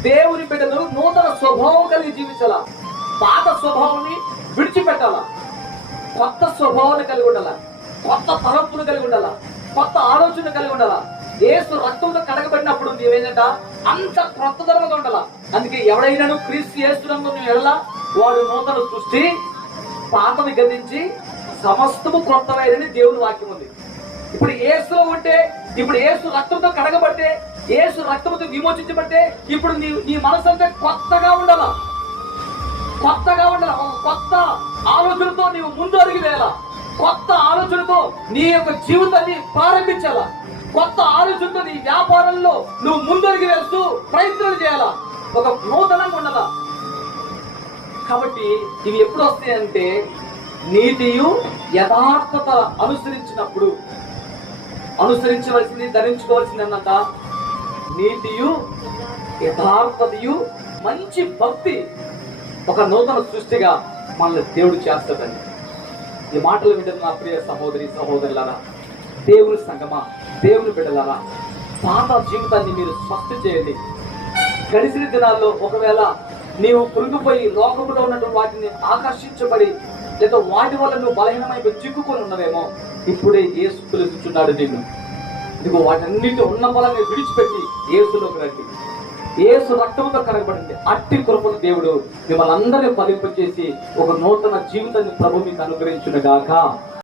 దేవుని బిడ్డలు నూతన స్వభావం కలిగి జీవించాల. పాత స్వభావాన్ని విడిచిపెట్టాల. కొత్త స్వభావాన్ని కలిగి ఉండాల. కొత్త తలంపును కలిగి ఉండాల. కొత్త ఆలోచన కలిగి ఉండాల. యేసు రక్తంలో కడగబడినప్పుడు నీవేంటంట అంత క్రొత్తదనంగా ఉండాల. అందుకే ఎవడైనాను క్రీస్తు యేసునందు ఎడల వాడు నూతన సృష్టి, పాతవి గతించి సమస్తము క్రొత్తమైనని దేవుని వాక్యం ఉంది. ఇప్పుడు యేసులో ఉంటే, ఇప్పుడు యేసు రక్తంతో కడగబడితే, యేసు రక్తంతో విమోచించబడితే ఇప్పుడు నీ మనసు అంతా కొత్తగా ఉండాల. కొత్తగా ఉండాల. కొత్త ఆలోచనతో నీవు ముందు అడుగు వేయాల. కొత్త ఆలోచనతో నీ యొక్క జీవితాన్ని ప్రారంభించాల. కొత్త ఆలోచనతో నీ వ్యాపారంలో నువ్వు ముందడుగు వేస్తూ ప్రయత్నాలు చేయాలా. ఒక నూతనంగా ఉండాల. కాబట్టి ఇవి ఎప్పుడు వస్తాయంటే నీతియు యథార్థత అనుసరించినప్పుడు. అనుసరించవలసింది, ధరించుకోవాల్సింది అన్నట నీతియు యథార్థతయు మంచి భక్తి ఒక నూతన సృష్టిగా మనల్ని దేవుడు చేస్తాడండి. ఈ మాటలు వింటున్న నా ప్రియ సహోదరి సహోదరులారా, దేవుని సంగమా, దేవుని బిడ్డలారా, పాత జీవితాన్ని మీరు స్పష్ట చేయండి. గడిచిన దినాల్లో ఒకవేళ నీవు పురుగుపోయి లోకములో ఉన్నటువంటి వాటిని ఆకర్షించబడి లేదా వాటి వల్ల నువ్వు బలహీనమైపోయి చిక్కుకొని ఉన్నవేమో, ఇప్పుడే యేసు పిలుస్తున్నాడు నిన్ను. ఇదిగో వాటన్నిటి ఉన్న బలాన్ని విడిచిపెట్టి యేసులోకి రండి. యేసు రక్తంతో కడగబడింది. అట్టి కృపను దేవుడు మిమ్మల్ని అందరినీ ఫలింపచేసి ఒక నూతన జీవితాన్ని ప్రభు మీకు అనుగ్రహించును గాక.